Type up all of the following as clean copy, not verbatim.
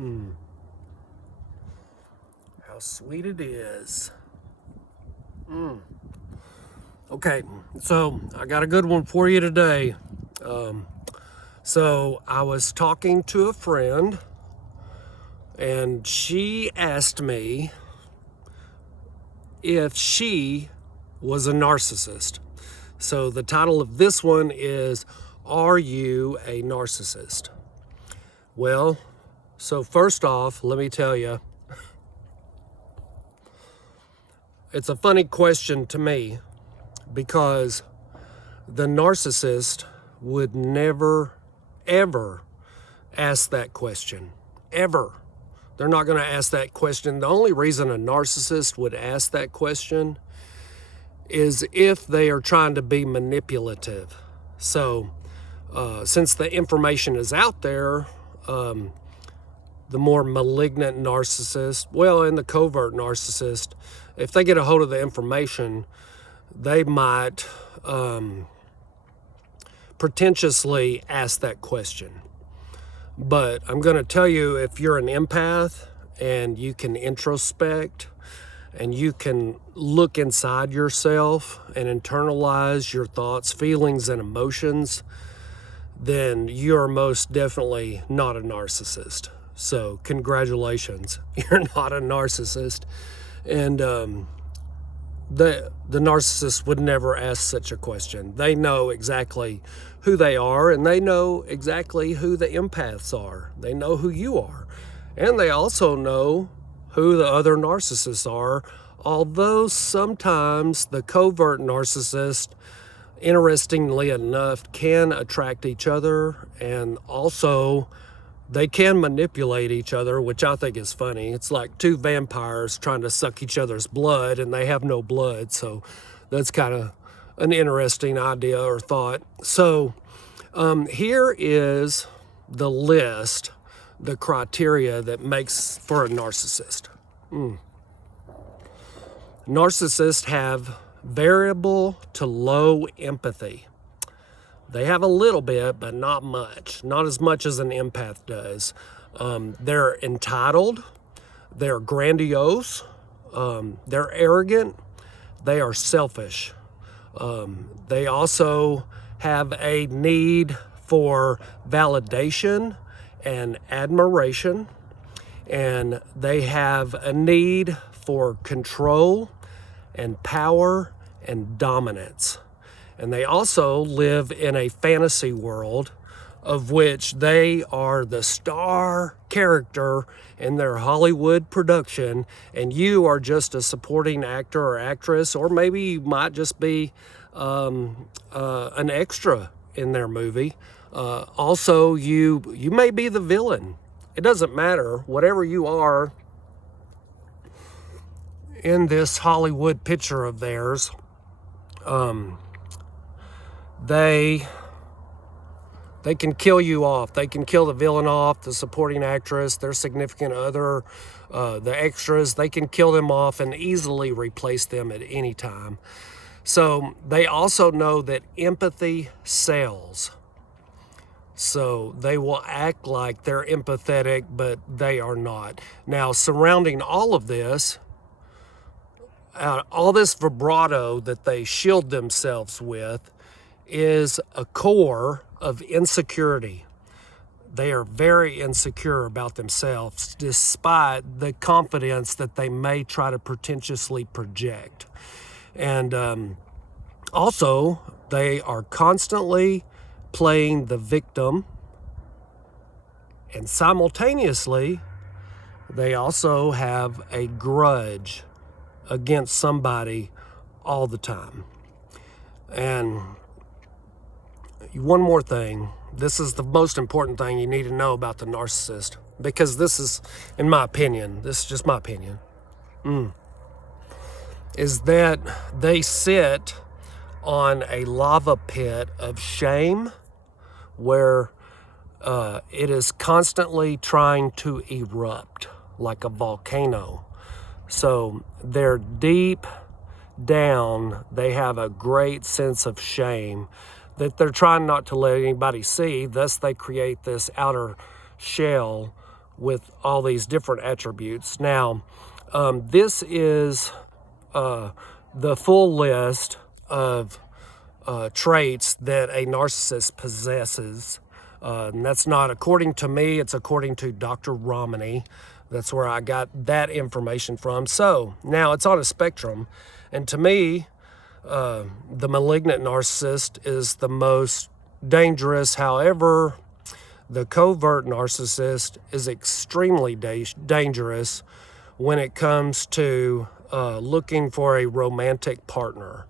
How sweet it is. Okay, so I got a good one for you today. So I was talking to a friend, and she asked me if she was a narcissist. So the title of this one is, Are You a Narcissist? Well, so first off, let me tell you, it's a funny question to me because the narcissist would never, ever ask that question. Ever. They're not going to ask that question. The only reason a narcissist would ask that question is if they are trying to be manipulative. So, since the information is out there, the more malignant narcissist, and the covert narcissist, if they get a hold of the information, they might pretentiously ask that question. But I'm going to tell you, if you're an empath and you can introspect and you can look inside yourself and internalize your thoughts, feelings, and emotions, then you're most definitely not a narcissist. So congratulations, you're not a narcissist. And the narcissist would never ask such a question. They know exactly who they are, and they know exactly who the empaths are. They know who you are. And they also know who the other narcissists are, although sometimes the covert narcissist, interestingly enough, can attract each other, and also they can manipulate each other, which I think is funny. It's like two vampires trying to suck each other's blood, and they have no blood. So that's kind of an interesting idea or thought. So here is the list, the criteria that makes for a narcissist. Narcissists have variable to low empathy. They have a little bit, but not much. Not as much as an empath does. They're entitled. They're grandiose. They're arrogant. They are selfish. They also have a need for validation and admiration. And they have a need for control and power and dominance. And they also live in a fantasy world of which they are the star character in their Hollywood production, and you are just a supporting actor or actress, or maybe you might just be an extra in their movie. Also, you may be the villain. It doesn't matter. Whatever you are in this Hollywood picture of theirs, they can kill you off. They can kill the villain off, the supporting actress, their significant other, the extras. They can kill them off and easily replace them at any time. So they also know that empathy sells. So they will act like they're empathetic, but they are not. Now, surrounding all of this, all this vibrato that they shield themselves with, is a core of insecurity. They are very insecure about themselves, despite the confidence that they may try to pretentiously project. And also, they are constantly playing the victim, and simultaneously, they also have a grudge against somebody all the time. And one more thing, this is the most important thing you need to know about the narcissist, because this is, in my opinion, this is just my opinion, is that they sit on a lava pit of shame where it is constantly trying to erupt like a volcano. So they're deep down, they have a great sense of shame that they're trying not to let anybody see. Thus they create this outer shell with all these different attributes. Now, this is the full list of traits that a narcissist possesses. And that's not according to me, it's according to Dr. Romney. That's where I got that information from. So now it's on a spectrum. And to me, the malignant narcissist is the most dangerous. However, the covert narcissist is extremely dangerous when it comes to looking for a romantic partner.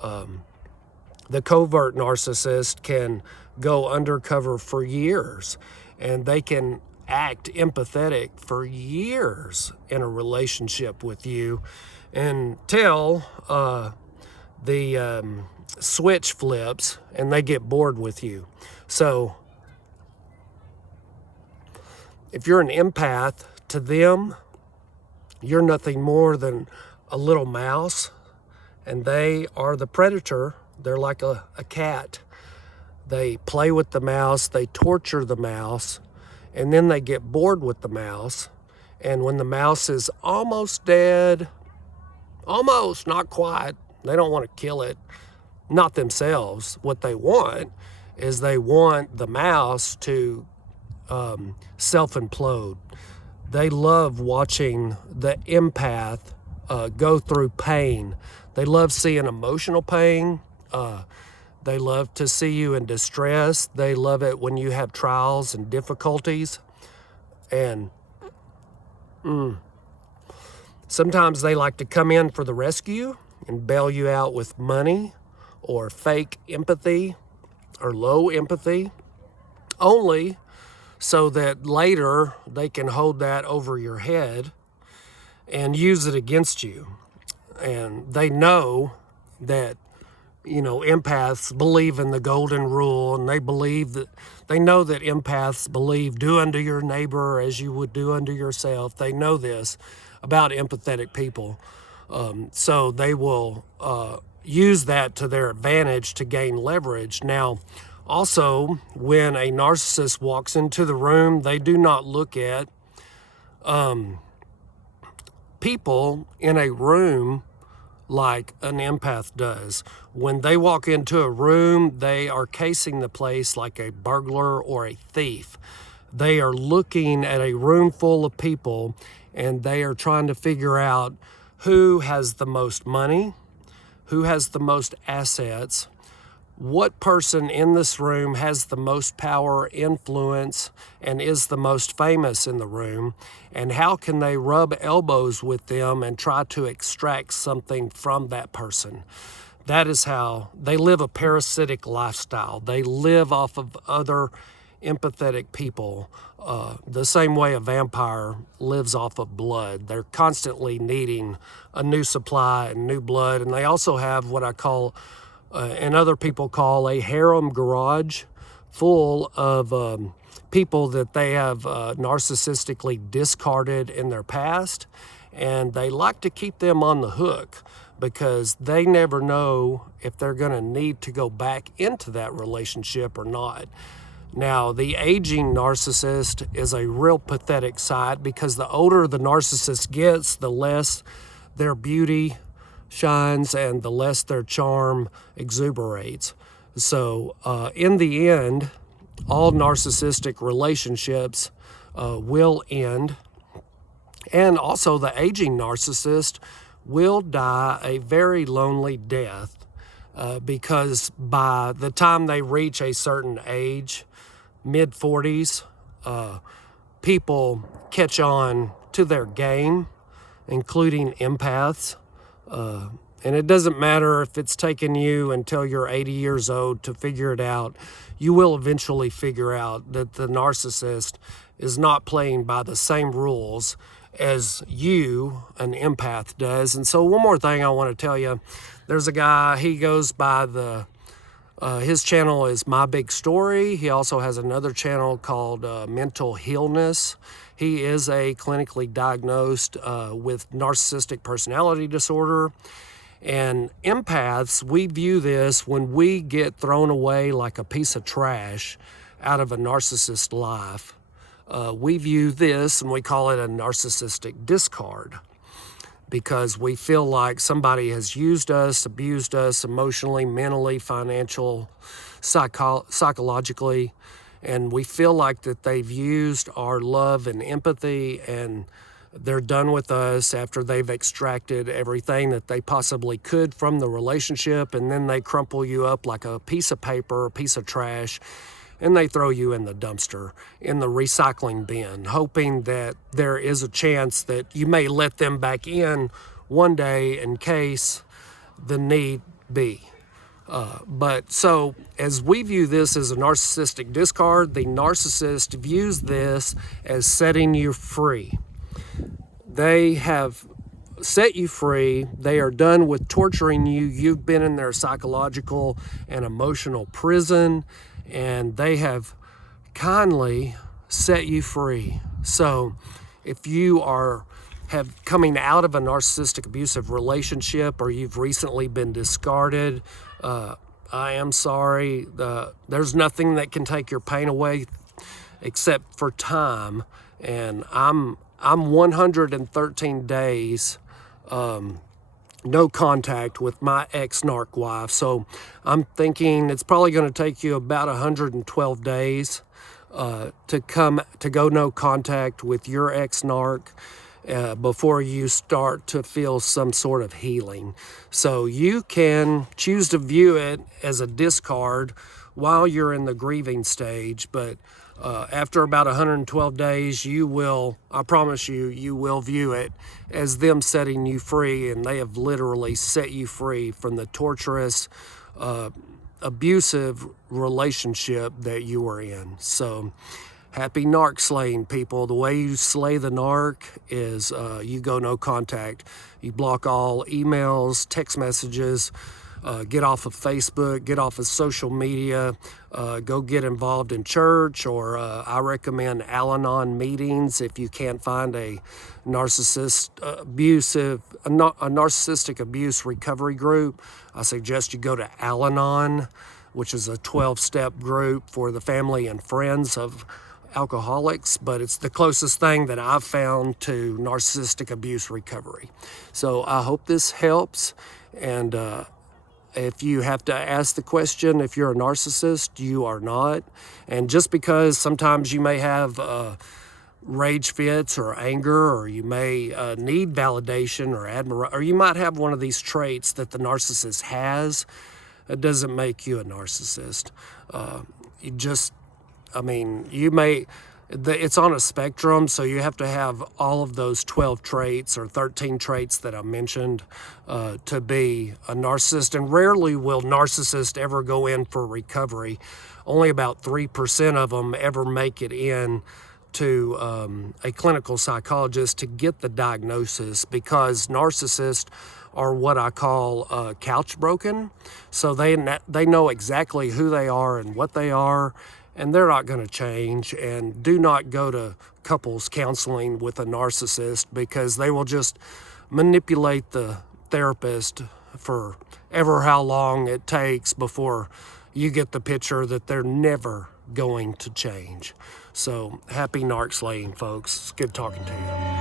The covert narcissist can go undercover for years, and they can act empathetic for years in a relationship with you until the switch flips and they get bored with you. So if you're an empath to them, you're nothing more than a little mouse, and they are the predator. They're like a cat. They play with the mouse, they torture the mouse, and then they get bored with the mouse. And when the mouse is almost dead, almost, not quite, they don't want to kill it, not themselves. What they want is they want the mouse to self-implode. They love watching the empath go through pain. They love seeing emotional pain. They love to see you in distress. They love it when you have trials and difficulties. And sometimes they like to come in for the rescue and bail you out with money or fake empathy or low empathy, only so that later they can hold that over your head and use it against you. And they know that, you know, empaths believe in the golden rule, and they know that empaths believe do unto your neighbor as you would do unto yourself. They know this about empathetic people. So they will use that to their advantage to gain leverage. Now, also, when a narcissist walks into the room, they do not look at people in a room like an empath does. When they walk into a room, they are casing the place like a burglar or a thief. They are looking at a room full of people, and they are trying to figure out who has the most money, who has the most assets, what person in this room has the most power, influence, and is the most famous in the room, and how can they rub elbows with them and try to extract something from that person. That is how they live a parasitic lifestyle. They live off of other empathetic people, the same way a vampire lives off of blood. They're constantly needing a new supply and new blood, and they also have what I call and other people call a harem garage full of people that they have narcissistically discarded in their past, and they like to keep them on the hook because they never know if they're going to need to go back into that relationship or not. Now, the aging narcissist is a real pathetic sight because the older the narcissist gets, the less their beauty shines and the less their charm exuberates. So in the end, all narcissistic relationships will end, and also the aging narcissist will die a very lonely death because by the time they reach a certain age, mid-40s, people catch on to their game, including empaths. And it doesn't matter if it's taken you until you're 80 years old to figure it out. You will eventually figure out that the narcissist is not playing by the same rules as you, an empath, does. And so one more thing I want to tell you. There's a guy, he goes by his channel is My Big Story. He also has another channel called Mental Healness. He is a clinically diagnosed with narcissistic personality disorder. And empaths, we view this when we get thrown away like a piece of trash out of a narcissist's life. We view this and we call it a narcissistic discard, because we feel like somebody has used us, abused us emotionally, mentally, psychologically, and we feel like that they've used our love and empathy, and they're done with us after they've extracted everything that they possibly could from the relationship, and then they crumple you up like a piece of paper, a piece of trash, and they throw you in the dumpster, in the recycling bin, hoping that there is a chance that you may let them back in one day in case the need be. But so as we view this as a narcissistic discard, the narcissist views this as setting you free. They have set you free. They are done with torturing you. You've been in their psychological and emotional prison, and they have kindly set you free. So if you have coming out of a narcissistic abusive relationship, or you've recently been discarded, I am sorry. There's nothing that can take your pain away except for time. And I'm 113 days no contact with my ex-narc wife. So I'm thinking it's probably going to take you about 112 days to go no contact with your ex-narc before you start to feel some sort of healing. So you can choose to view it as a discard while you're in the grieving stage, but after about 112 days, I promise you, you will view it as them setting you free, and they have literally set you free from the torturous, abusive relationship that you were in. So happy narc slaying, people. The way you slay the narc is you go no contact. You block all emails, text messages, get off of Facebook, get off of social media, go get involved in church, or I recommend Al-Anon meetings if you can't find a narcissistic abuse recovery group. I suggest you go to Al-Anon, which is a 12-step group for the family and friends of alcoholics, but it's the closest thing that I've found to narcissistic abuse recovery. So I hope this helps, and if you have to ask the question, if you're a narcissist, you are not. And just because sometimes you may have rage fits or anger, or you may need validation or admiration, or you might have one of these traits that the narcissist has, it doesn't make you a narcissist. It's on a spectrum, so you have to have all of those 12 traits or 13 traits that I mentioned to be a narcissist. And rarely will narcissists ever go in for recovery. Only about 3% of them ever make it in to a clinical psychologist to get the diagnosis, because narcissists are what I call couch broken. So they know exactly who they are and what they are, and they're not going to change. And do not go to couples counseling with a narcissist, because they will just manipulate the therapist for ever how long it takes before you get the picture that they're never going to change. So happy narc slaying, folks. It's good talking to you.